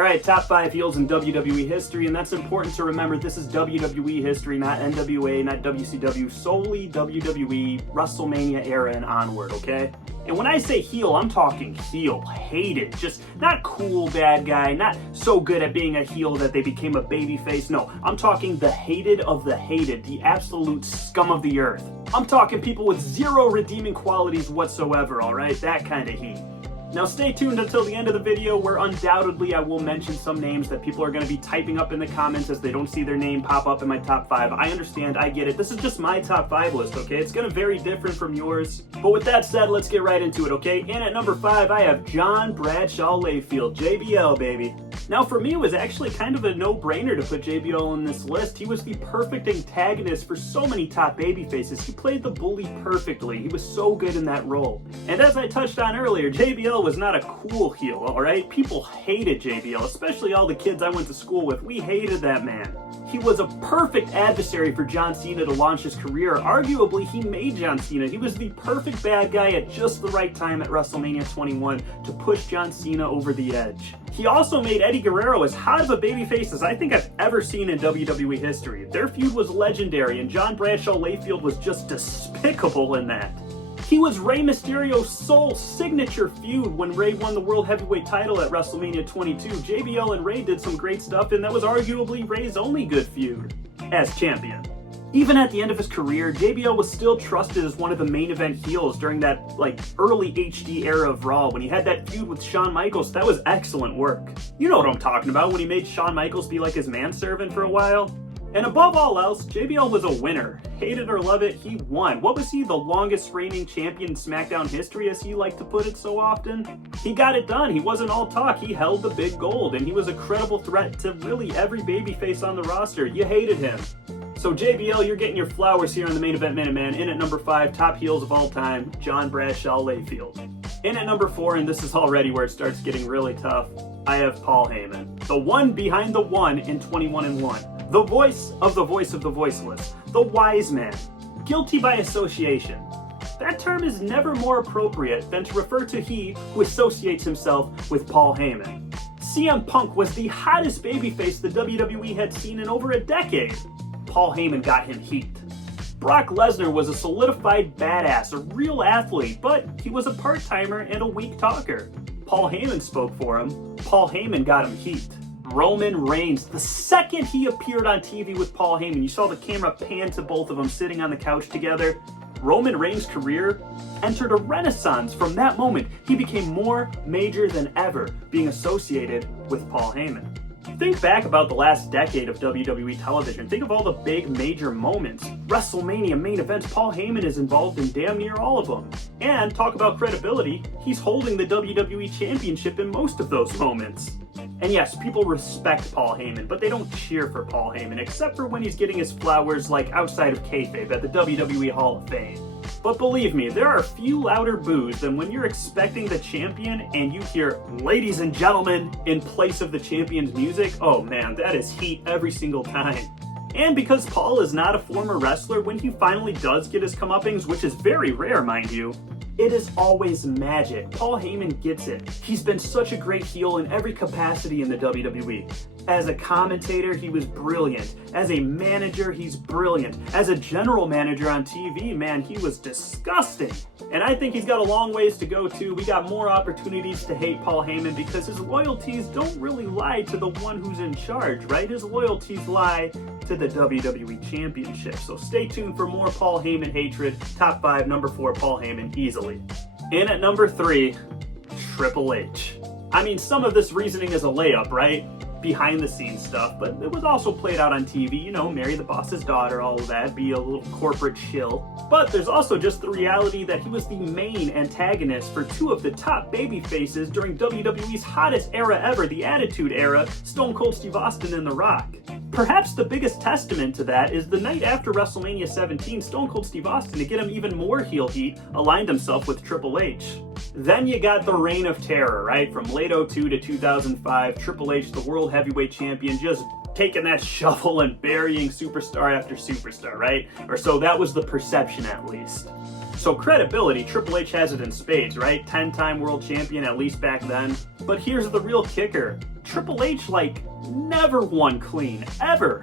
Alright, top 5 heels in WWE history, and that's important to remember. This is WWE history, not NWA, not WCW, solely WWE, WrestleMania era and onward, okay? And when I say heel, I'm talking heel, hated, just not cool bad guy, not so good at being a heel that they became a babyface. No, I'm talking the hated of the hated, the absolute scum of the earth. I'm talking people with zero redeeming qualities whatsoever, alright? That kind of heat. Now stay tuned until the end of the video where undoubtedly I will mention some names that people are going to be typing up in the comments as they don't see their name pop up in my top 5. I understand, I get it. This is just my top 5 list, okay? It's going to vary different from yours. But with that said, let's get right into it, okay? And at number 5, I have John Bradshaw Layfield, JBL, baby. Now for me, it was actually kind of a no-brainer to put JBL on this list. He was the perfect antagonist for so many top babyfaces. He played the bully perfectly. He was so good in that role. And as I touched on earlier, JBL was not a cool heel, alright? People hated JBL, especially all the kids I went to school with. We hated that man. He was a perfect adversary for John Cena to launch his career. Arguably, he made John Cena. He was the perfect bad guy at just the right time at WrestleMania 21 to push John Cena over the edge. He also made Eddie Guerrero as hot of a babyface as I think I've ever seen in WWE history. Their feud was legendary, and John Bradshaw Layfield was just despicable in that. He was Rey Mysterio's sole signature feud when Rey won the World Heavyweight title at WrestleMania 22. JBL and Rey did some great stuff, and that was arguably Rey's only good feud as champion. Even at the end of his career, JBL was still trusted as one of the main event heels during that early HD era of Raw when he had that feud with Shawn Michaels. That was excellent work. You know what I'm talking about when he made Shawn Michaels be like his manservant for a while. And above all else, JBL was a winner. Hate it or love it, he won. What was he, the longest reigning champion in SmackDown history, as he liked to put it so often? He got it done. He wasn't all talk. He held the big gold, and he was a credible threat to really every babyface on the roster. You hated him. So JBL, you're getting your flowers here on the Main Event Minute Man. In at number 5, top heels of all time, John Bradshaw Layfield. In at number 4, and this is already where it starts getting really tough, I have Paul Heyman. The one behind the one in 21-1. The voice of the voice of the voiceless. The wise man. Guilty by association. That term is never more appropriate than to refer to he who associates himself with Paul Heyman. CM Punk was the hottest babyface the WWE had seen in over a decade. Paul Heyman got him heat. Brock Lesnar was a solidified badass, a real athlete, but he was a part-timer and a weak talker. Paul Heyman spoke for him. Paul Heyman got him heat. Roman Reigns, the second he appeared on TV with Paul Heyman, you saw the camera pan to both of them sitting on the couch together. Roman Reigns' career entered a renaissance. From that moment, he became more major than ever, being associated with Paul Heyman. Think back about the last decade of WWE television. Think of all the big major moments. WrestleMania main events, Paul Heyman is involved in damn near all of them. And talk about credibility, he's holding the WWE Championship in most of those moments. And yes, people respect Paul Heyman, but they don't cheer for Paul Heyman, except for when he's getting his flowers outside of kayfabe at the WWE Hall of Fame. But believe me, there are few louder boos than when you're expecting the champion and you hear "ladies and gentlemen" in place of the champion's music. Oh man, that is heat every single time. And because Paul is not a former wrestler, when he finally does get his comeuppings, which is very rare, mind you, it is always magic. Paul Heyman gets it. He's been such a great heel in every capacity in the WWE. As a commentator, he was brilliant. As a manager, he's brilliant. As a general manager on TV, man, he was disgusting. And I think he's got a long ways to go too. We got more opportunities to hate Paul Heyman because his loyalties don't really lie to the one who's in charge, right? His loyalties lie to the WWE Championship. So stay tuned for more Paul Heyman hatred. Top 5, number 4, Paul Heyman easily. In at number 3, Triple H. I mean, some of this reasoning is a layup, right? Behind the scenes stuff, but it was also played out on TV, you know, marry the boss's daughter, all of that, be a little corporate shill. But there's also just the reality that he was the main antagonist for 2 of the top baby faces during WWE's hottest era ever, the Attitude Era, Stone Cold Steve Austin and The Rock. Perhaps the biggest testament to that is the night after WrestleMania 17, Stone Cold Steve Austin, to get him even more heel heat, aligned himself with Triple H. Then you got the Reign of Terror, right? From late 2002 to 2005, Triple H, the World Heavyweight Champion, just taking that shovel and burying superstar after superstar, right? Or so that was the perception, at least. So credibility, Triple H has it in spades, right? 10-time world champion, at least back then. But here's the real kicker. Triple H, never won clean, ever.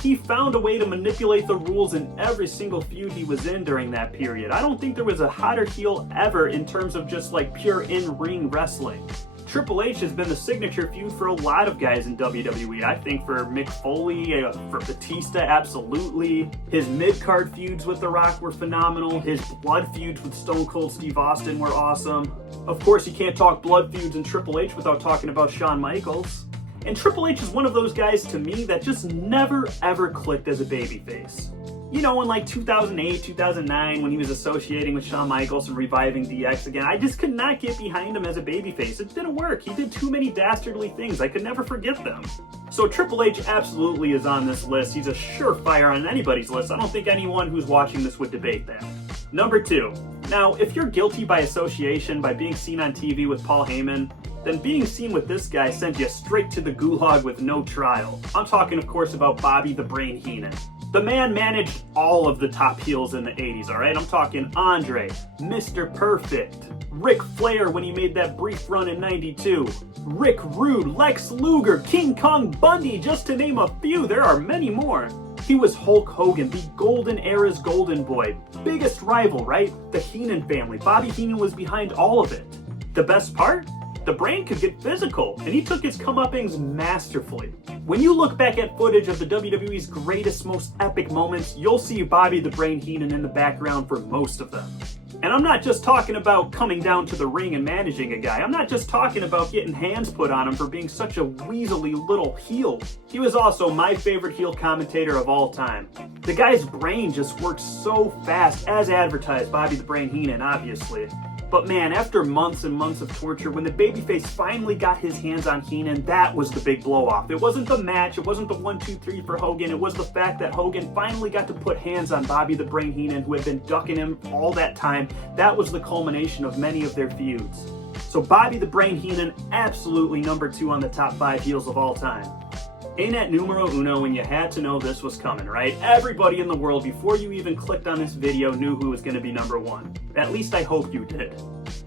He found a way to manipulate the rules in every single feud he was in during that period. I don't think there was a hotter heel ever in terms of just pure in-ring wrestling. Triple H has been the signature feud for a lot of guys in WWE. I think for Mick Foley, for Batista, absolutely. His mid-card feuds with The Rock were phenomenal. His blood feuds with Stone Cold Steve Austin were awesome. Of course, you can't talk blood feuds and Triple H without talking about Shawn Michaels. And Triple H is one of those guys to me that just never ever clicked as a babyface. You know, in 2008, 2009, when he was associating with Shawn Michaels and reviving DX again, I just could not get behind him as a babyface. It didn't work. He did too many dastardly things. I could never forget them. So Triple H absolutely is on this list. He's a surefire on anybody's list. I don't think anyone who's watching this would debate that. Number 2. Now, if you're guilty by association by being seen on TV with Paul Heyman, then being seen with this guy sent you straight to the gulag with no trial. I'm talking, of course, about Bobby the Brain Heenan. The man managed all of the top heels in the 80s, alright? I'm talking Andre, Mr. Perfect, Ric Flair when he made that brief run in 92, Rick Rude, Lex Luger, King Kong Bundy, just to name a few. There are many more. He was Hulk Hogan, the golden era's golden boy. Biggest rival, right? The Heenan family. Bobby Heenan was behind all of it. The best part? The Brain could get physical, and he took his comeuppings masterfully. When you look back at footage of the WWE's greatest, most epic moments, you'll see Bobby the Brain Heenan in the background for most of them. And I'm not just talking about coming down to the ring and managing a guy. I'm not just talking about getting hands put on him for being such a weaselly little heel. He was also my favorite heel commentator of all time. The guy's brain just works so fast, as advertised, Bobby the Brain Heenan, obviously. But man, after months and months of torture, when the babyface finally got his hands on Heenan, that was the big blow-off. It wasn't the match, it wasn't the 1, 2, 3 for Hogan, it was the fact that Hogan finally got to put hands on Bobby the Brain Heenan, who had been ducking him all that time. That was the culmination of many of their feuds. So Bobby the Brain Heenan, absolutely number 2 on the top 5 heels of all time. Ain't that numero uno, and you had to know this was coming, right? Everybody in the world, before you even clicked on this video, knew who was going to be number 1. At least I hope you did.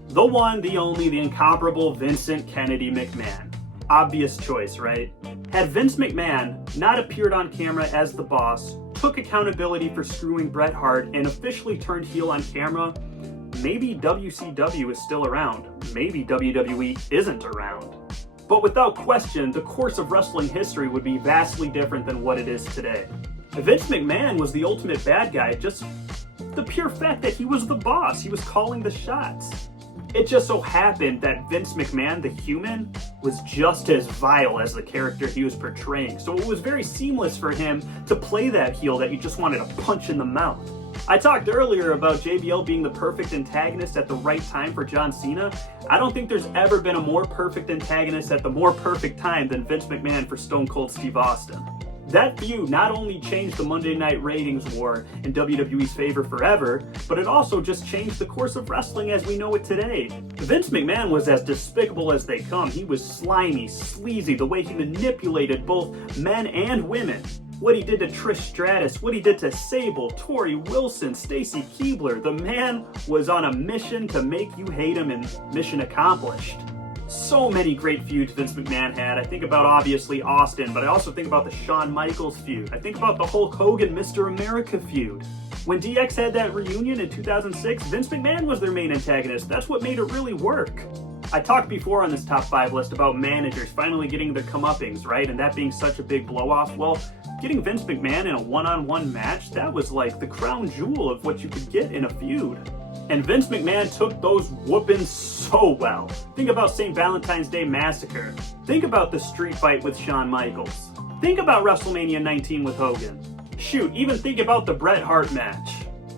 The one, the only, the incomparable Vincent Kennedy McMahon. Obvious choice, right? Had Vince McMahon not appeared on camera as the boss, took accountability for screwing Bret Hart, and officially turned heel on camera, maybe WCW is still around. Maybe WWE isn't around. But without question, the course of wrestling history would be vastly different than what it is today. Vince McMahon was the ultimate bad guy, just the pure fact that he was the boss. He was calling the shots. It just so happened that Vince McMahon, the human, was just as vile as the character he was portraying. So it was very seamless for him to play that heel that you just wanted to punch in the mouth. I talked earlier about JBL being the perfect antagonist at the right time for John Cena. I don't think there's ever been a more perfect antagonist at the more perfect time than Vince McMahon for Stone Cold Steve Austin. That feud not only changed the Monday Night Ratings war in WWE's favor forever, but it also just changed the course of wrestling as we know it today. Vince McMahon was as despicable as they come. He was slimy, sleazy, the way he manipulated both men and women. What he did to Trish Stratus, what he did to Sable, Tori Wilson, Stacy Keibler. The man was on a mission to make you hate him, and mission accomplished. So many great feuds Vince McMahon had. I think about, obviously, Austin, but I also think about the Shawn Michaels feud. I think about the Hulk Hogan Mr. America feud. When DX had that reunion in 2006, Vince McMahon was their main antagonist. That's what made it really work. I talked before on this top 5 list about managers finally getting their comeuppings, right? And that being such a big blow-off. Well, getting Vince McMahon in a one-on-one match, that was like the crown jewel of what you could get in a feud. And Vince McMahon took those whoopings so well. Think about St. Valentine's Day Massacre. Think about the street fight with Shawn Michaels. Think about WrestleMania 19 with Hogan. Shoot, even think about the Bret Hart match.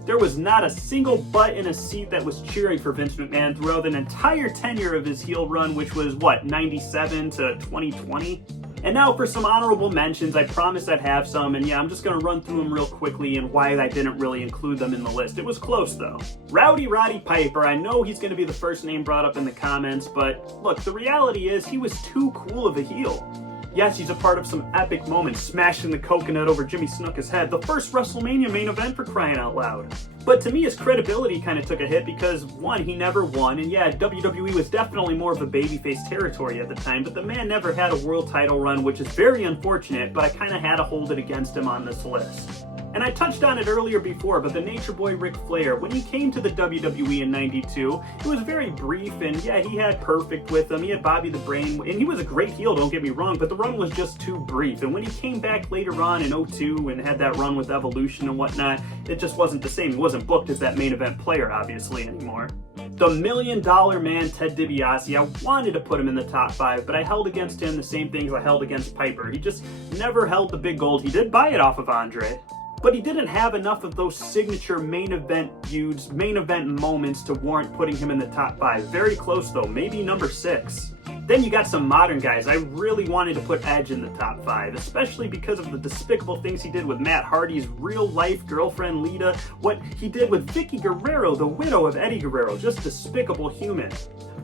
There was not a single butt in a seat that was cheering for Vince McMahon throughout an entire tenure of his heel run, which was, 97 to 2020? And now for some honorable mentions. I promised I'd have some, and yeah, I'm just going to run through them real quickly and why I didn't really include them in the list. It was close, though. Rowdy Roddy Piper. I know he's going to be the first name brought up in the comments, but look, the reality is he was too cool of a heel. Yes, he's a part of some epic moments, smashing the coconut over Jimmy Snuka's head, the first WrestleMania main event for crying out loud. But to me, his credibility kind of took a hit because, one, he never won, and yeah, WWE was definitely more of a babyface territory at the time, but the man never had a world title run, which is very unfortunate, but I kind of had to hold it against him on this list. And I touched on it earlier before, but the Nature Boy Ric Flair, when he came to the WWE in '92, it was very brief, and yeah, he had Perfect with him, he had Bobby the Brain, and he was a great heel, don't get me wrong, but the run was just too brief. And when he came back later on in '02 and had that run with Evolution and whatnot, it just wasn't the same. He wasn't booked as that main event player, obviously, anymore. The $1 Million Man, Ted DiBiase, I wanted to put him in the top 5, but I held against him the same things I held against Piper. He just never held the big gold. He did buy it off of Andre, but he didn't have enough of those signature main event feuds, main event moments to warrant putting him in the top 5. Very close though, maybe number 6. Then you got some modern guys. I really wanted to put Edge in the top 5, especially because of the despicable things he did with Matt Hardy's real-life girlfriend Lita, what he did with Vicky Guerrero, the widow of Eddie Guerrero, just despicable human.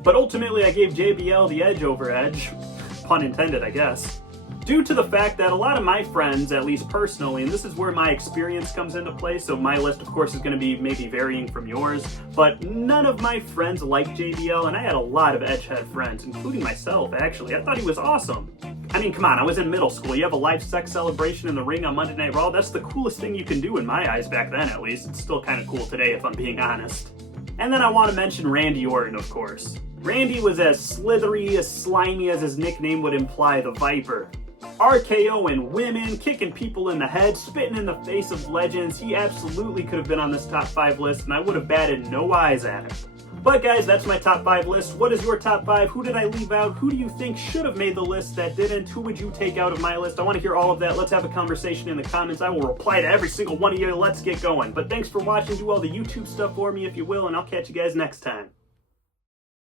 But ultimately I gave JBL the edge over Edge, pun intended I guess, due to the fact that a lot of my friends, at least personally, and this is where my experience comes into play, so my list of course is going to be maybe varying from yours, but none of my friends like JBL, and I had a lot of Edgehead friends, including myself actually. I thought he was awesome. I mean, come on, I was in middle school. You have a live sex celebration in the ring on Monday Night Raw. That's the coolest thing you can do in my eyes back then, at least. It's still kind of cool today, if I'm being honest. And then I want to mention Randy Orton, of course. Randy was as slithery, as slimy as his nickname would imply, the Viper. RKOing women, kicking people in the head, spitting in the face of legends. He absolutely could have been on this top 5 list, and I would have batted no eyes at him. But guys, that's my top 5 list. What is your top 5? Who did I leave out? Who do you think should have made the list that didn't? Who would you take out of my list? I want to hear all of that. Let's have a conversation in the comments. I will reply to every single one of you. Let's get going. But thanks for watching. Do all the YouTube stuff for me if you will, and I'll catch you guys next time.